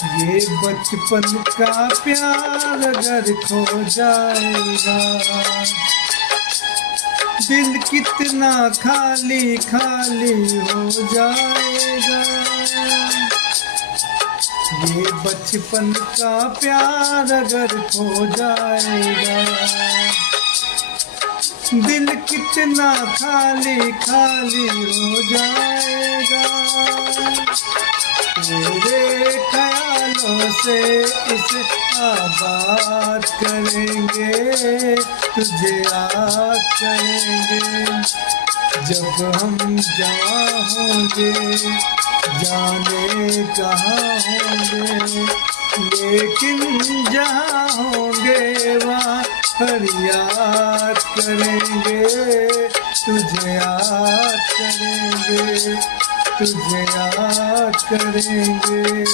ये बचपन का प्यार अगर खो जाएगा, दिल कितना खाली खाली हो जाएगा। ये बचपन का प्यार अगर खो जाएगा, दिल कितना खाली खाली हो जाएगा। तेरे ख्यालों से इसे आबाद करेंगे, तुझे याद करेंगे। जब हम जवां होंगे, जाने कहाँ होंगे, लेकिन जहाँ होंगे वहाँ फरियाद करेंगे, तुझे याद करेंगे, तुझे याद करेंगे।